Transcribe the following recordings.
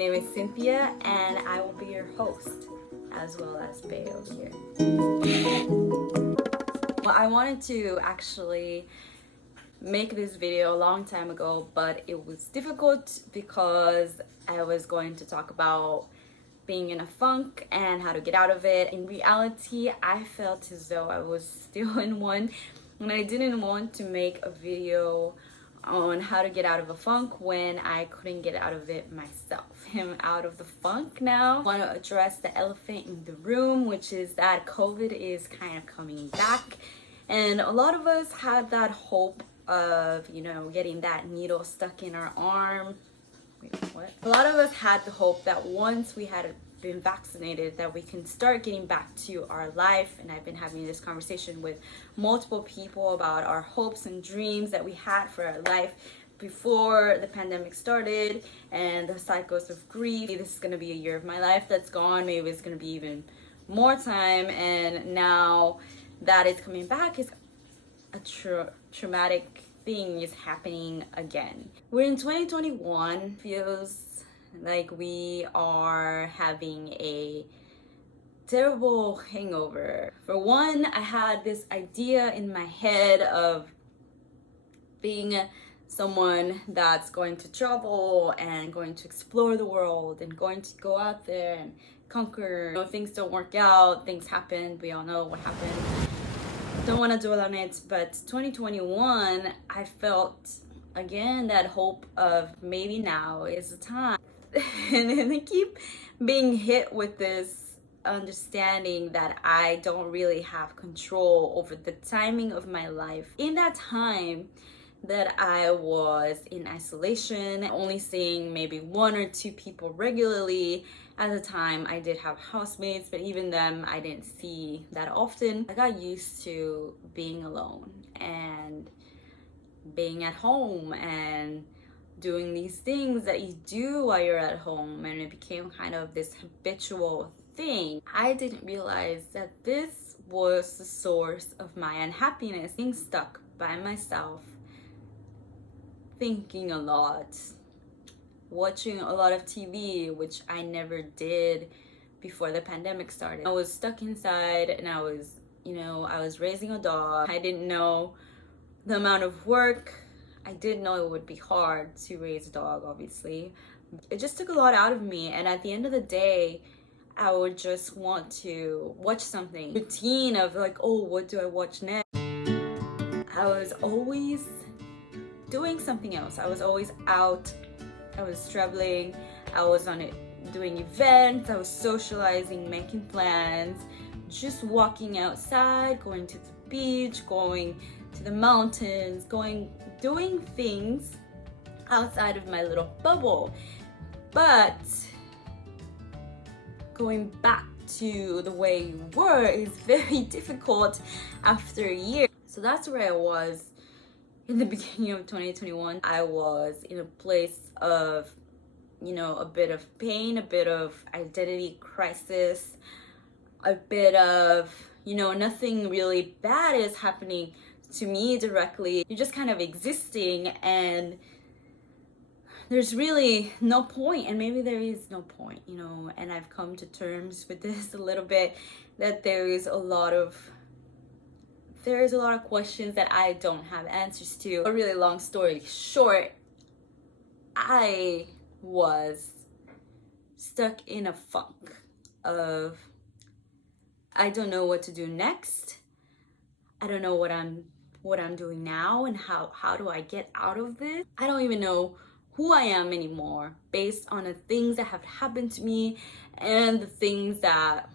name is Cynthia, and I will be your host, as well as Bae over here. Well, I wanted to actually make this video a long time ago, but it was difficult because I was going to talk about being in a funk and how to get out of it. In reality, I felt as though I was still in one, and I didn't want to make a video on how to get out of a funk when I couldn't get out of it myself. I'm out of the funk now. I want to address the elephant in the room, which is that COVID is kind of coming back, and a lot of us had that hope of, getting that needle stuck in our arm. Wait, what? A lot of us had the hope that once we had been vaccinated that we can start getting back to our life, and I've been having this conversation with multiple people about our hopes and dreams that we had for our life before the pandemic started, and the cycles of grief. This is going to be a year of my life that's gone. Maybe it's going to be even more time, and now that it's coming back, it's a traumatic thing is happening again. We're in 2021. Feels like we are having a terrible hangover. For one, I had this idea in my head of being someone that's going to travel and going to explore the world and going to go out there and conquer. Things don't work out, things happen, we all know what happened. Don't want to dwell on it, but 2021, I felt again that hope of maybe now is the time. And then I keep being hit with this understanding that I don't really have control over the timing of my life. In that time that I was in isolation, only seeing maybe one or two people regularly. At the time, I did have housemates, but even them I didn't see that often. I got used to being alone and being at home and doing these things that you do while you're at home, and it became kind of this habitual thing. I didn't realize that this was the source of my unhappiness, being stuck by myself, thinking a lot, watching a lot of TV, which I never did before the pandemic started. I was stuck inside, and I was raising a dog. I didn't know the amount of work. I did know it would be hard to raise a dog, obviously. It just took a lot out of me, and at the end of the day, I would just want to watch something. Routine of like, oh, what do I watch next? I was always doing something else. I was always out. I was traveling. I was on it, doing events. I was socializing, making plans, just walking outside, going to the beach, going to the mountains, doing things outside of my little bubble. But going back to the way you were is very difficult after a year. So that's where I was in the beginning of 2021. I was in a place of, a bit of pain, a bit of identity crisis, a bit of, nothing really bad is happening to me directly. You're just kind of existing, and there's really no point, and maybe there is no point, and I've come to terms with this a little bit, that there is a lot of questions that I don't have answers to. A really long story short, I was stuck in a funk of I don't know what to do next. I don't know what I'm doing now, and how do I get out of this? I don't even know who I am anymore based on the things that have happened to me and the things that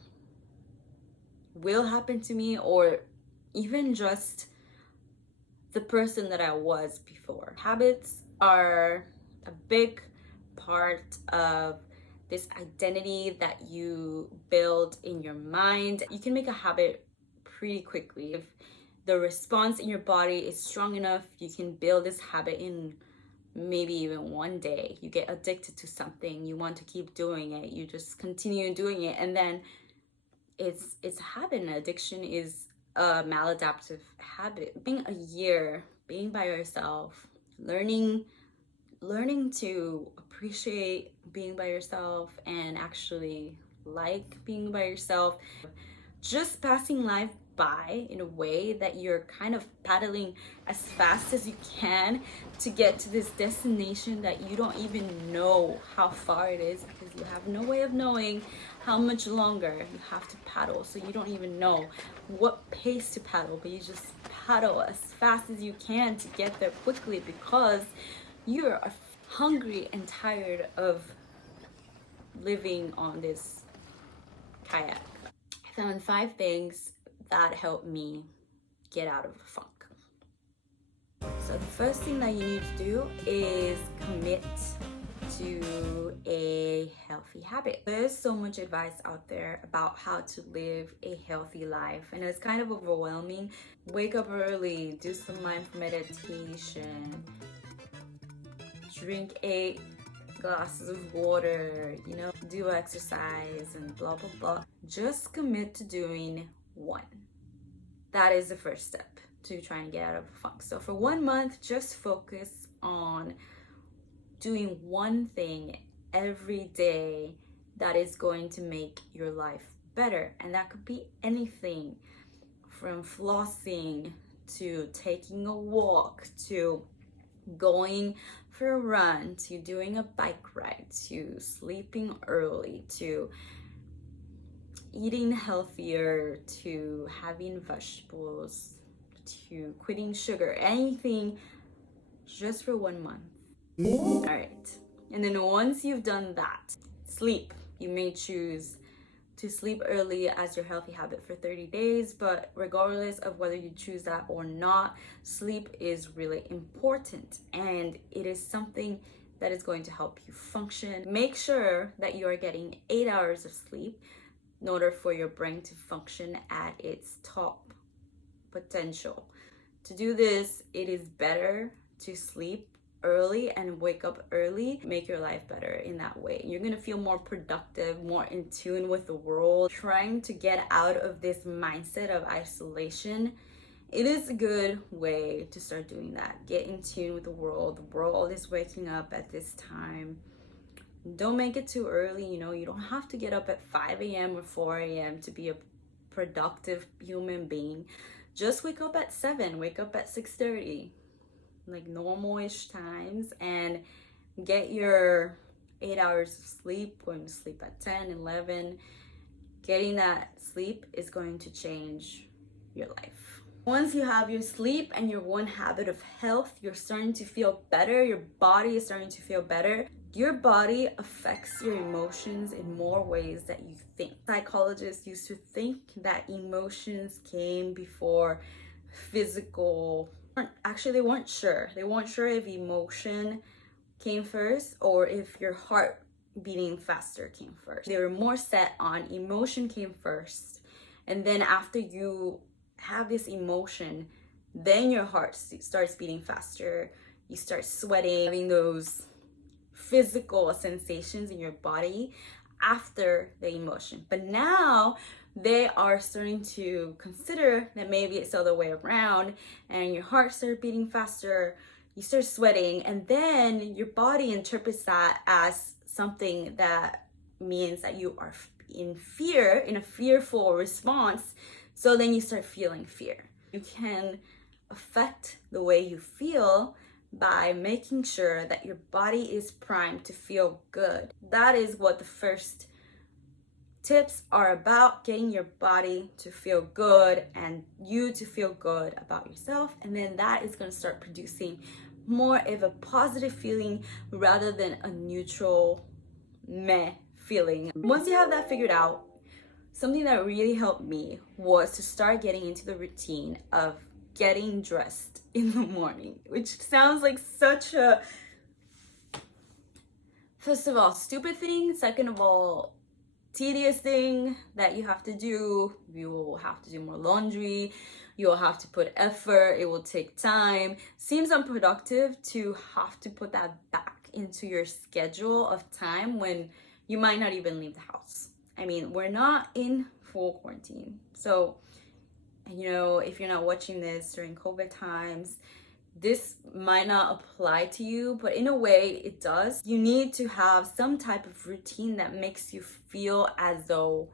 will happen to me, or even just the person that I was before. Habits are a big part of this identity that you build in your mind. You can make a habit pretty quickly. If the response in your body is strong enough, you can build this habit in maybe even one day. You get addicted to something, you want to keep doing it, you just continue doing it, and then it's a habit. And addiction is a maladaptive habit. Being a year, being by yourself, learning to appreciate being by yourself and actually like being by yourself. Just passing life by in a way that you're kind of paddling as fast as you can to get to this destination that you don't even know how far it is, because you have no way of knowing how much longer you have to paddle. So you don't even know what pace to paddle, but you just paddle as fast as you can to get there quickly, because you're hungry and tired of living on this kayak. I found 5 things that helped me get out of a funk. So the first thing that you need to do is commit to a healthy habit. There's so much advice out there about how to live a healthy life, and it's kind of overwhelming. Wake up early, do some mindful meditation, drink 8 glasses of water, do exercise and blah blah blah. Just commit to doing 1. That is the first step to try and get out of a funk. So for 1 month, just focus on doing 1 thing every day that is going to make your life better. And that could be anything from flossing to taking a walk to going for a run to doing a bike ride to sleeping early to eating healthier to having vegetables to quitting sugar. Anything, just for 1 month. All right, and then once you've done that, sleep. You may choose to sleep early as your healthy habit for 30 days, but regardless of whether you choose that or not, sleep is really important, and it is something that is going to help you function. Make sure that you are getting 8 hours of sleep in order for your brain to function at its top potential. To do this, it is better to sleep early and wake up early. Make your life better in that way. You're gonna feel more productive, more in tune with the world. Trying to get out of this mindset of isolation, it is a good way to start doing that. Get in tune with the world. The world is waking up at this time. Don't make it too early. You don't have to get up at 5 a.m. or 4 a.m. to be a productive human being. Just wake up at 7, wake up at 6:30, like normal-ish times, and get your 8 hours of sleep. Going to sleep at 10, 11. Getting that sleep is going to change your life. Once you have your sleep and your 1 habit of health, you're starting to feel better. Your body is starting to feel better. Your body affects your emotions in more ways than you think. Psychologists used to think that emotions came before physical. Actually, they weren't sure. They weren't sure if emotion came first or if your heart beating faster came first. They were more set on emotion came first, and then after you have this emotion, then your heart starts beating faster. You start sweating, having those physical sensations in your body after the emotion. But now they are starting to consider that maybe it's the other way around, and your heart starts beating faster, you start sweating, and then your body interprets that as something that means that you are in fear, in a fearful response. So then you start feeling fear. You can affect the way you feel by making sure that your body is primed to feel good. That is what the first tips are about, getting your body to feel good and you to feel good about yourself. And then that is going to start producing more of a positive feeling rather than a neutral meh feeling. Once you have that figured out, something that really helped me was to start getting into the routine of getting dressed in the morning, which sounds like such a, first of all, stupid thing. Second of all, tedious thing that you have to do. You will have to do more laundry. You'll have to put effort. It will take time. Seems unproductive to have to put that back into your schedule of time when you might not even leave the house. I mean, we're not in full quarantine. So, if you're not watching this during COVID times, this might not apply to you, but in a way it does. You need to have some type of routine that makes you feel as though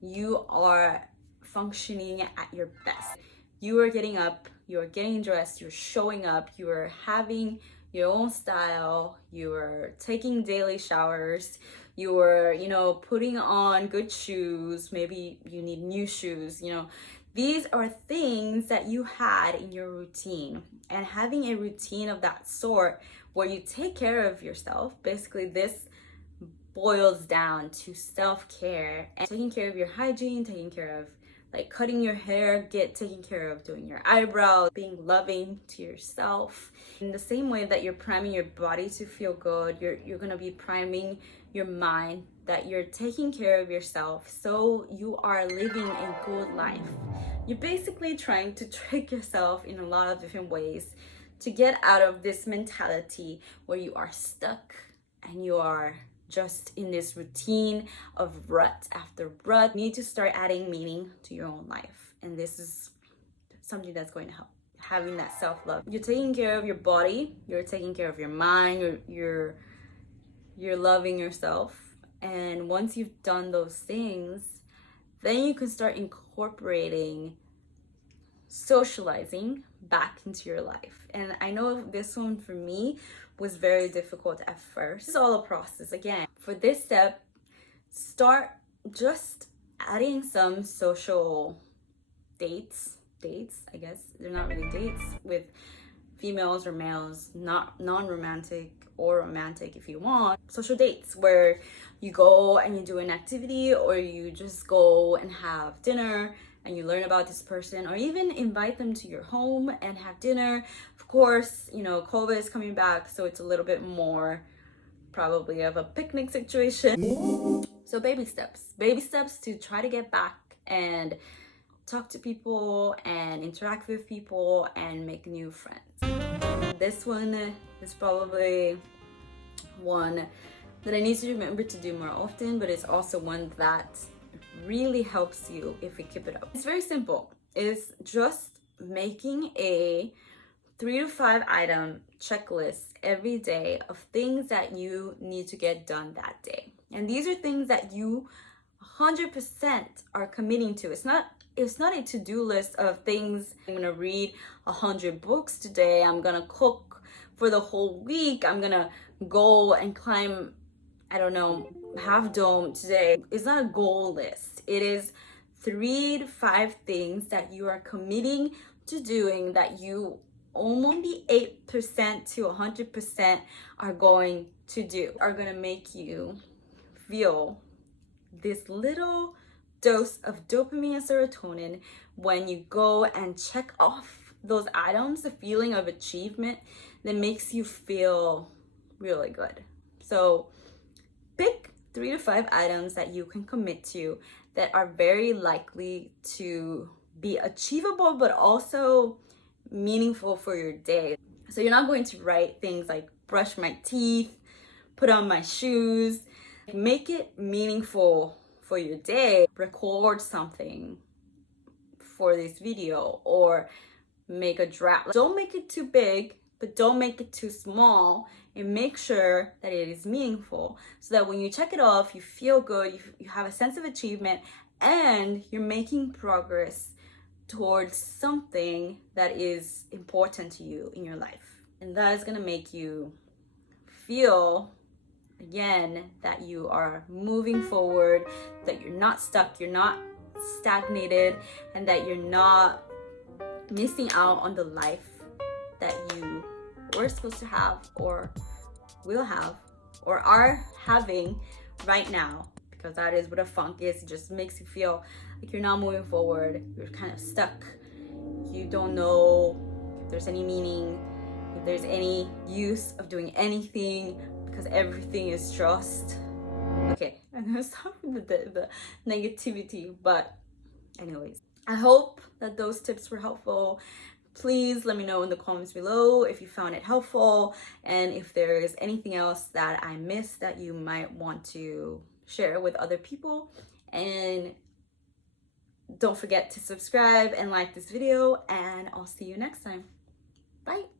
you are functioning at your best. You are getting up, you're getting dressed, you're showing up, you're having your own style, you're taking daily showers, you're, putting on good shoes, maybe you need new shoes, These are things that you had in your routine. And having a routine of that sort where you take care of yourself, basically this boils down to self-care and taking care of your hygiene, taking care of like cutting your hair, taking care of doing your eyebrows, being loving to yourself. In the same way that you're priming your body to feel good, you're gonna be priming your mind that you're taking care of yourself so you are living a good life. You're basically trying to trick yourself in a lot of different ways to get out of this mentality where you are stuck and you are just in this routine of rut after rut. You need to start adding meaning to your own life. And this is something that's going to help. Having that self-love. You're taking care of your body, you're taking care of your mind, you're loving yourself. And once you've done those things, then you can start incorporating socializing back into your life. And I know this one for me was very difficult at first. It's all a process. Again, for this step, start just adding some social dates, I guess. They're not really dates, with females or males, not non-romantic or romantic if you want. Social dates where you go and you do an activity, or you just go and have dinner and you learn about this person, or even invite them to your home and have dinner. Of course, COVID is coming back, so it's a little bit more probably of a picnic situation. So baby steps to try to get back and talk to people and interact with people and make new friends. This one is probably one that I need to remember to do more often, but it's also one that really helps you if you keep it up. It's very simple. It's just making a 3 to 5 item checklist every day of things that you need to get done that day. And these are things that you 100% are committing to. It's not a to-do list of things. I'm gonna read 100 books today. I'm gonna cook for the whole week. I'm gonna go and climb, I don't know, Half Dome today. It's not a goal list. It is 3 to 5 things that you are committing to doing that you only 8% to 100% are going to do, are gonna make you feel this little dose of dopamine and serotonin when you go and check off those items. The feeling of achievement that makes you feel really good. So pick 3 to 5 items that you can commit to that are very likely to be achievable, but also meaningful for your day. So you're not going to write things like brush my teeth, put on my shoes. Make it meaningful for your day. Record something for this video, or make a draft. Don't make it too big, but don't make it too small, and make sure that it is meaningful so that when you check it off, you feel good, you have a sense of achievement, and you're making progress towards something that is important to you in your life. And that is gonna make you feel, again, that you are moving forward, that you're not stuck, you're not stagnated, and that you're not missing out on the life that you were supposed to have, or will have, or are having right now. Because that is what a funk is. It just makes you feel like you're not moving forward, you're kind of stuck, you don't know if there's any meaning, if there's any use of doing anything, because everything is just okay. I'm gonna stop with the negativity, but anyways, I hope that those tips were helpful. Please let me know in the comments below if you found it helpful, and if there is anything else that I missed that you might want to share with other people. And don't forget to subscribe and like this video, and I'll see you next time. Bye.